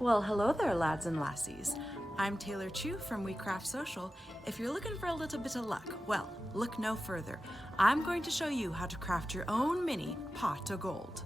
Well, hello there, lads and lassies. I'm Taylor Chu from We Craft Social. If you're looking for a little bit of luck, well, look no further. I'm going to show you how to craft your own mini pot of gold.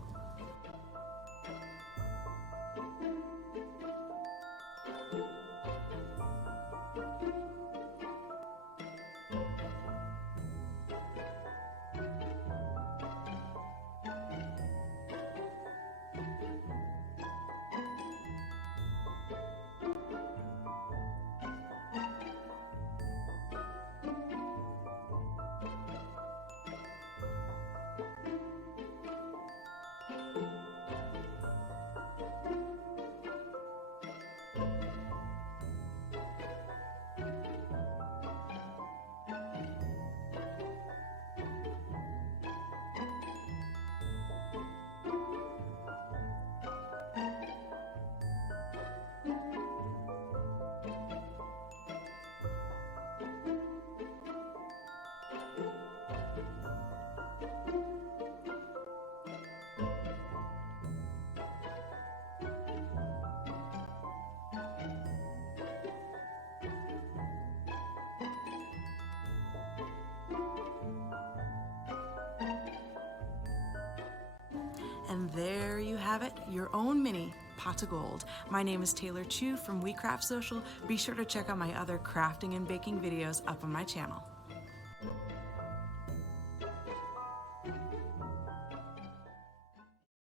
And there you have it, your own mini pot of gold. My name is Taylor Chu from We Craft Social. Be sure to check out my other crafting and baking videos up on my channel.